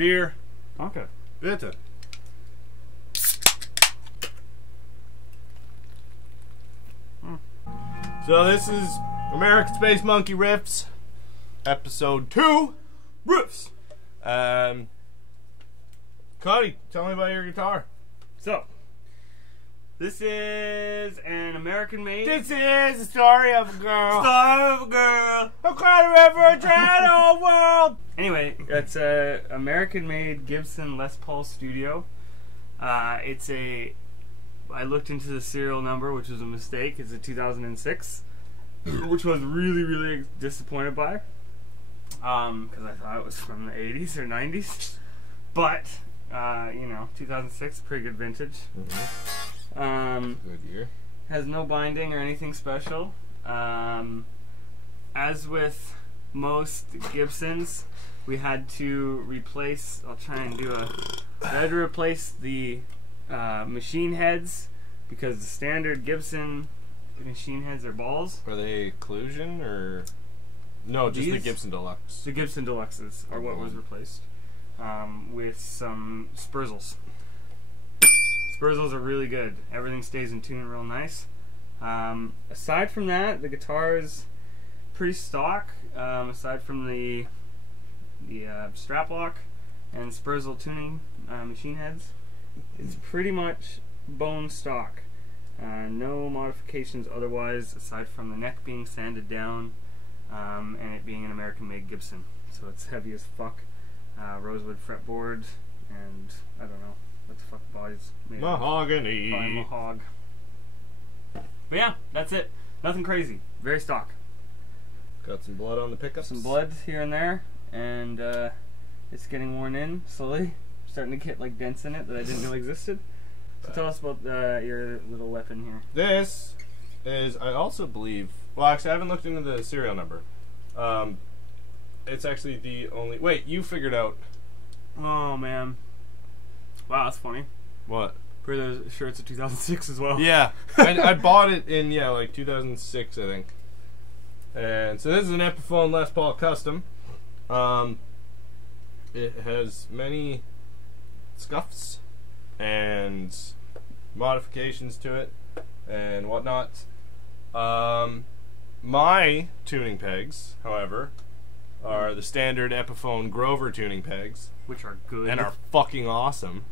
beer. Okay. Bitte. So this is American Space Monkey Riffs, episode 2, Riffs. Cody, tell me about your guitar. So, this is an American-made... This is the story of a girl. Story of a girl. Who cried a river and drowned the whole world. Anyway, it's a American-made Gibson Les Paul Studio. I looked into the serial number, which was a mistake. It's a 2006, which I was really, really disappointed by, because I thought it was from the 80s or 90s. But you know, 2006, pretty good vintage. Good year. Has no binding or anything special. As with most Gibsons, we had to replace. I'll try and do a. I had to replace the machine heads because the standard Gibson machine heads are balls. Are they Collusion or no? Just the Gibson Deluxe. The Gibson Deluxes are what was replaced with some Spurzels. Spurzels are really good. Everything stays in tune real nice. Aside from that, the guitar is pretty stock. Aside from the strap lock and Spurzel tuning machine heads, it's pretty much bone stock. No modifications otherwise, aside from the neck being sanded down and it being an American-made Gibson. So it's heavy as fuck. Rosewood fretboard, and I don't know what the fuck body's made Mahogany. by Mahog. But yeah, that's it. Nothing crazy. Very stock. Got some blood on the pickups. Some blood here and there, and it's getting worn in slowly. Starting to get like dents in it that I didn't know existed. So tell us about your little weapon here. This is, I also believe, well actually I haven't looked into the serial number. It's actually the only, wait, you figured out. Oh man. Wow, that's funny. What? Pretty sure it's a 2006 as well. Yeah, I bought it in, yeah, like 2006 I think. And so this is an Epiphone Les Paul Custom. It has many scuffs and modifications to it and whatnot. My tuning pegs, however, are the standard Epiphone Grover tuning pegs, which are good and are fucking awesome.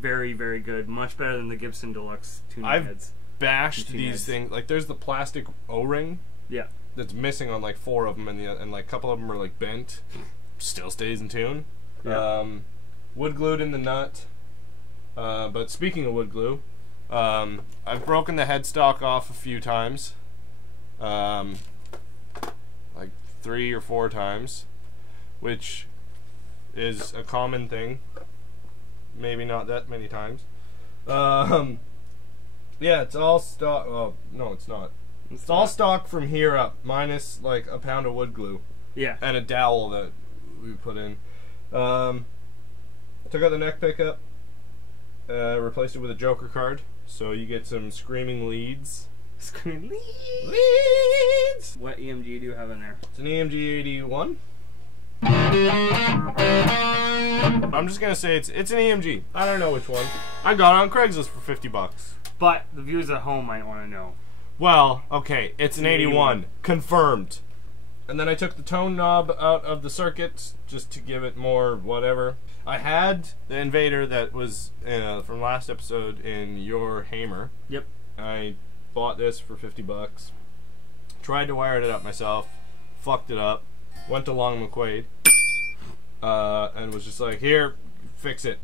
Very, very good. Much better than the Gibson Deluxe tuning heads. I've bashed these things. Like, there's the plastic O-ring. Yeah. That's missing on like 4 of them, and like a couple of them are like bent. Still stays in tune. Yeah. Wood glued in the nut. But speaking of wood glue, I've broken the headstock off a few times. Like 3 or 4 times, which is a common thing. Maybe not that many times. Yeah, it's all stock. Oh, no, it's not. It's all stock from here up, minus like a pound of wood glue. Yeah. And a dowel that we put in. Took out the neck pickup, replaced it with a Joker card, so you get some screaming leads. Screaming leads! What EMG do you have in there? It's an EMG 81. I'm just gonna say it's an EMG. I don't know which one. I got it on Craigslist for 50 bucks. But the viewers at home might want to know. Well, okay, it's an 81. Confirmed. And then I took the tone knob out of the circuit just to give it more whatever. I had the Invader that was from last episode in your Hamer. Yep. I bought this for 50 bucks. Tried to wire it up myself. Fucked it up. Went to Long McQuaid. And was just like, here, fix it.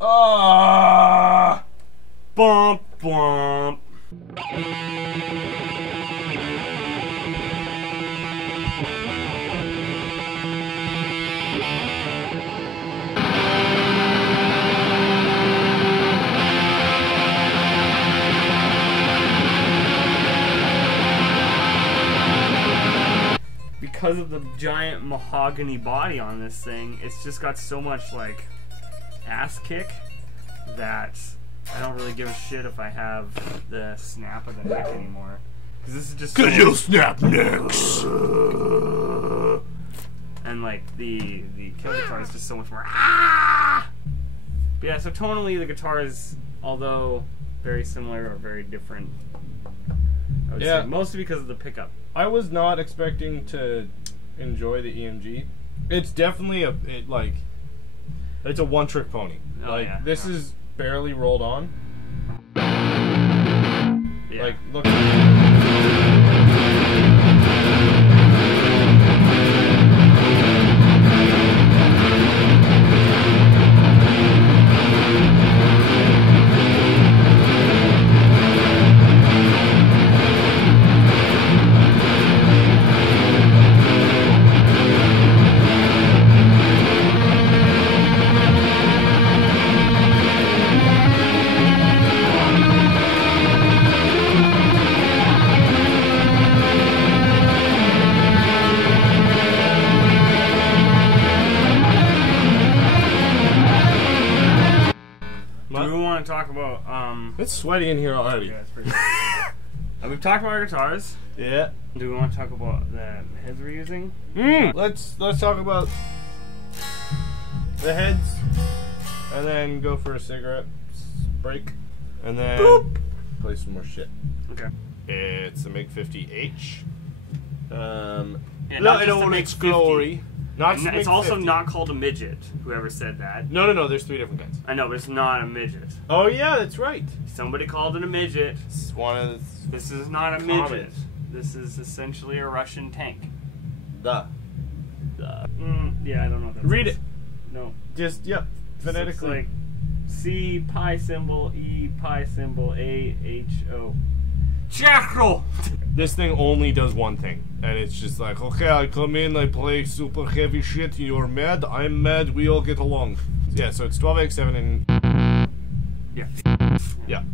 Ah! Bump, bump. Because of the giant mahogany body on this thing, it's just got so much like ass kick that I don't really give a shit if I have the snap of the neck anymore. Because this is just. Cause you'll snap necks. and like the kill guitar is just so much more. Ah! But yeah, so tonally the guitar is, although very similar or very different, I would say, mostly because of the pickup. I was not expecting to enjoy the EMG. It's definitely it's a one-trick pony. This is barely rolled on. Yeah. Like, look. Talk about it's sweaty in here already. Yeah, it's pretty we've talked about our guitars. Yeah. Do we want to talk about the heads we're using? Let's talk about the heads, and then go for a cigarette break, and then play some more shit. Okay. It's a MIG-50H. I don't want its glory. It's also not called a midget, whoever said that. No, there's 3 different kinds. I know, but it's not a midget. Oh yeah, that's right. Somebody called it a midget. It's one of This is not a midget. This is essentially a Russian tank. Yeah, I don't know what that Read says. it. No. Just, phonetically. It's like C pi symbol, E pi symbol, A, H, O. Jackal! This thing only does one thing, and it's just like, okay, I come in, I play super heavy shit, you're mad, I'm mad, we all get along. Yeah, so it's 12x7 and... Yeah. Yeah.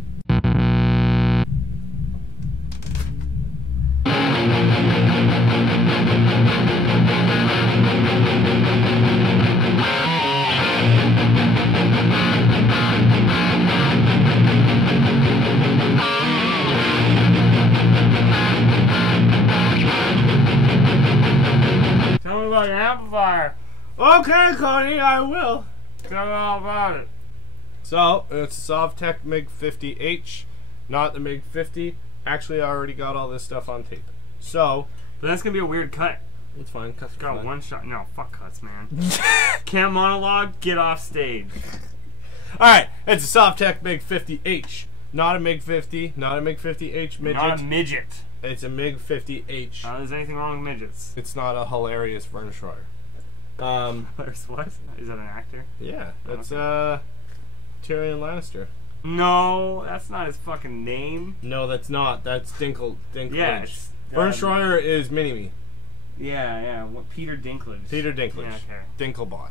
Tell me about your amplifier. Okay, Cody, I will. Tell me all about it. So, it's a Sovtek MIG-50H, not the MIG-50. Actually, I already got all this stuff on tape. So... But that's gonna be a weird cut. It's fine. Cuts are Got fine. one shot. No, fuck cuts, man. Can't monologue, get off stage. Alright, it's a Sovtek MIG-50H. Not a MIG-50, not a MIG-50H midget. Not a midget. It's a MIG-50H. Is anything wrong with midgets? It's not a hilarious Furnace Schreier. What? Is that an actor? Yeah, that's Tyrion Lannister. No, that's not his fucking name. No, that's not. That's Dinklage. Yeah, it's, Furnace Schreier is Mini-Me. Yeah. What? Peter Dinklage. Peter Dinklage. Yeah, okay. Dinklebot.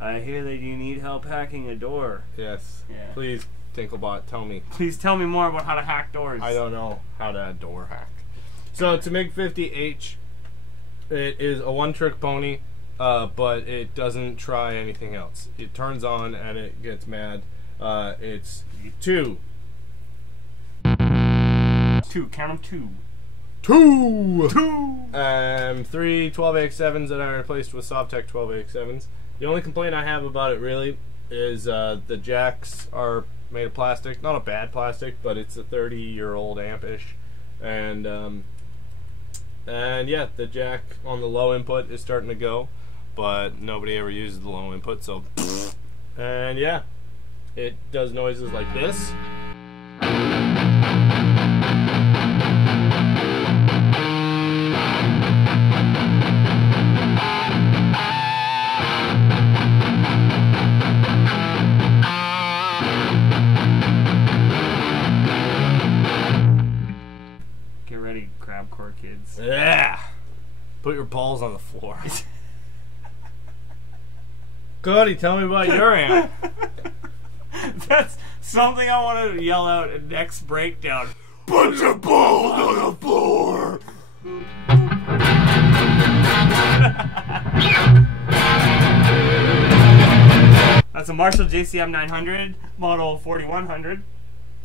I hear that you need help hacking a door. Yes. Yeah. Please, Dinklebot, tell me. Please tell me more about how to hack doors. I don't know how to door hack. So it's a MIG-50H. It is a one-trick pony, but it doesn't try anything else. It turns on and it gets mad. It's 2. Count them 2. 2. 3 12AX7s that I replaced with Sovtek 12AX7s. The only complaint I have about it really is the jacks are made of plastic. Not a bad plastic, but it's a 30-year-old amp-ish. And yeah, the jack on the low input is starting to go, but nobody ever uses the low input, so... And yeah, it does noises like this. Get ready, crabcore kids. Yeah! Put your balls on the floor. Cody, tell me about your amp. That's something I want to yell out at next breakdown. Put your balls on the floor! That's a Marshall JCM 900, model 4100.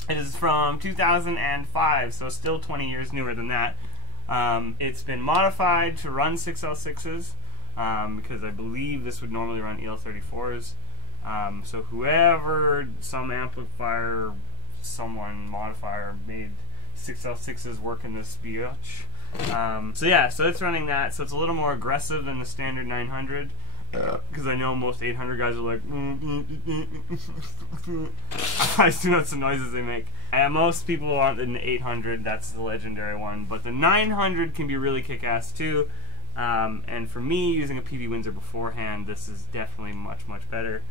It is from 2005, so still 20 years newer than that. It's been modified to run 6L6s because I believe this would normally run EL34s. So whoever, some amplifier, someone modifier made 6L6s work in this bitch. So yeah, so it's running that. So it's a little more aggressive than the standard 900. Because I know most 800 guys are like, I do know some noises they make. And most people want an 800, that's the legendary one. But the 900 can be really kick-ass too. And for me, using a PV Windsor beforehand, this is definitely much, much better.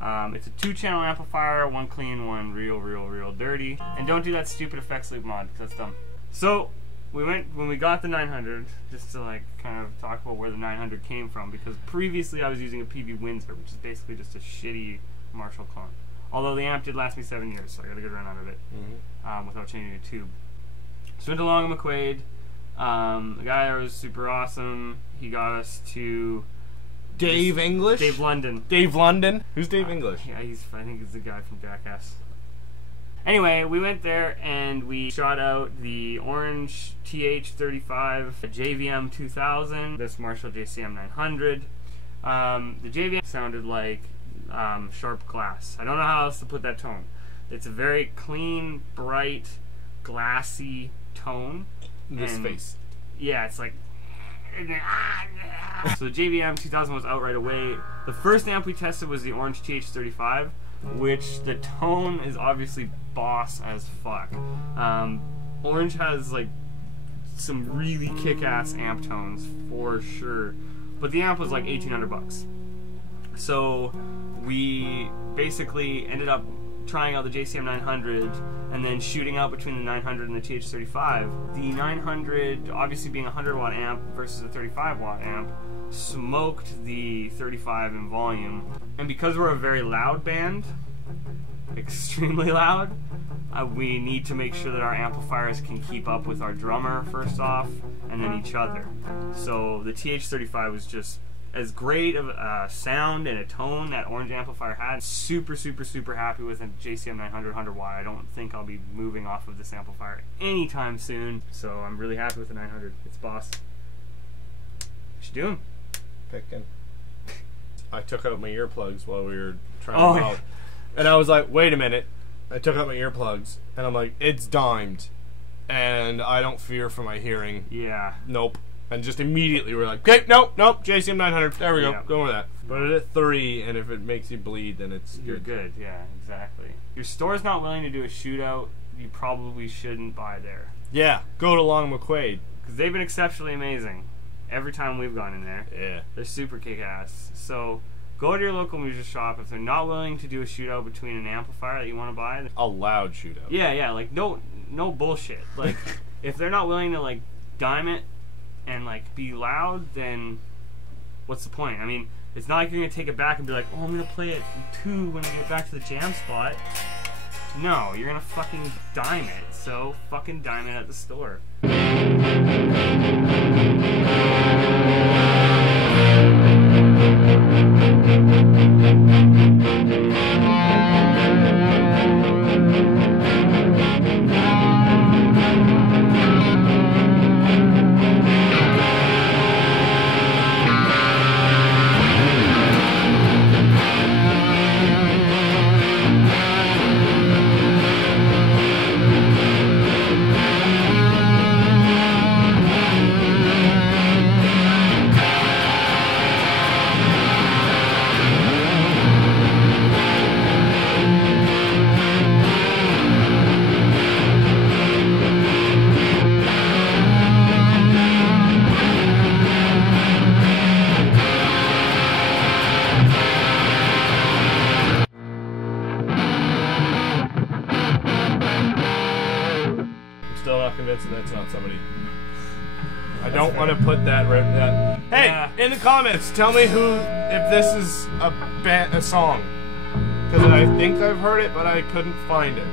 It's a 2-channel amplifier, one clean, one real dirty. And don't do that stupid effects loop mod, because that's dumb. So, when we got the 900, just to like kind of talk about where the 900 came from, because previously I was using a PV Windsor, which is basically just a shitty Marshall clone. Although the amp did last me 7 years, so I got a good run out of it without changing a tube. So went to Long and McQuaid. The guy there was super awesome. He got us to Dave English? Dave London. Dave London? Who's Dave English? Yeah, I think he's the guy from Jackass. Anyway, we went there and we shot out the orange TH35, the JVM 2000, this Marshall JCM 900. The JVM sounded like sharp glass. I don't know how else to put that tone. It's a very clean, bright, glassy tone. This face. Yeah, it's like... So the JVM 2000 was out right away. The first amp we tested was the orange TH35, which the tone is obviously boss as fuck. Orange has like some really kick-ass amp tones for sure, but the amp was like $1,800. So we basically ended up trying out the JCM 900 and then shooting out between the 900 and the TH35. The 900, obviously being a 100-watt amp versus a 35-watt amp, smoked the 35 in volume. And because we're a very loud band, extremely loud, we need to make sure that our amplifiers can keep up with our drummer first off, and then each other. So the TH35 was just as great of a sound and a tone that orange amplifier had. Super happy with a JCM 900 100-watt. I don't think I'll be moving off of this amplifier anytime soon, so I'm really happy with the 900. It's boss. What you doing? Picking. I took out my earplugs while we were trying them out. And I was like, wait a minute. I took out my earplugs, and I'm like, it's dimed. And I don't fear for my hearing. Yeah. Nope. And just immediately we're like, okay, nope, JCM 900. There we go. Yeah. Go with that. But it at 3, and if it makes you bleed, then it's You're good. Yeah, exactly. Your store's not willing to do a shootout, you probably shouldn't buy there. Yeah, go to Long McQuaid. Because they've been exceptionally amazing every time we've gone in there. Yeah. They're super kick-ass. So go to your local music shop. If they're not willing to do a shootout between an amplifier that you want to buy, A loud shootout. yeah, like no bullshit. Like if they're not willing to like dime it and like be loud, then what's the point? I mean, it's not like you're gonna take it back and be like, oh, I'm gonna play it 2 when I get back to the jam spot. No, you're gonna fucking dime it. So fucking dime it at the store. Convinced that's not somebody. I don't want to put that right there. Hey, in the comments, tell me if this is a song, because I think I've heard it, but I couldn't find it.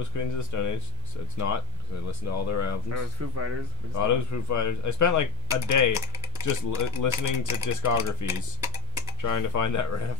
was Queens of the Stone Age, so it's not, because I listened to all their albums. That was Foo Fighters. Autumn's Foo Fighters. I spent like a day just listening to discographies, trying to find that riff.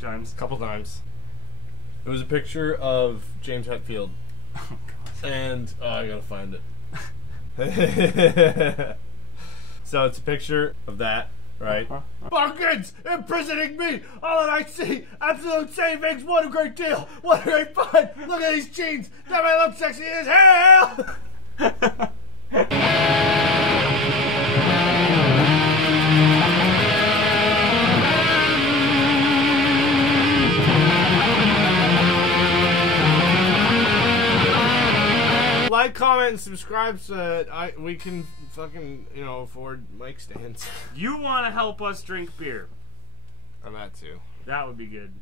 Times. A couple times. It was a picture of James Hetfield. Oh, God. And, I gotta find it. So it's a picture of that, right? Buckets imprisoning me! All that I see! Absolute savings! What a great deal! What a great fun! Look at these jeans! That might look sexy as hell! Like, comment, and subscribe so that we can fucking, afford mic stands. You want to help us drink beer? I'm that too. That would be good.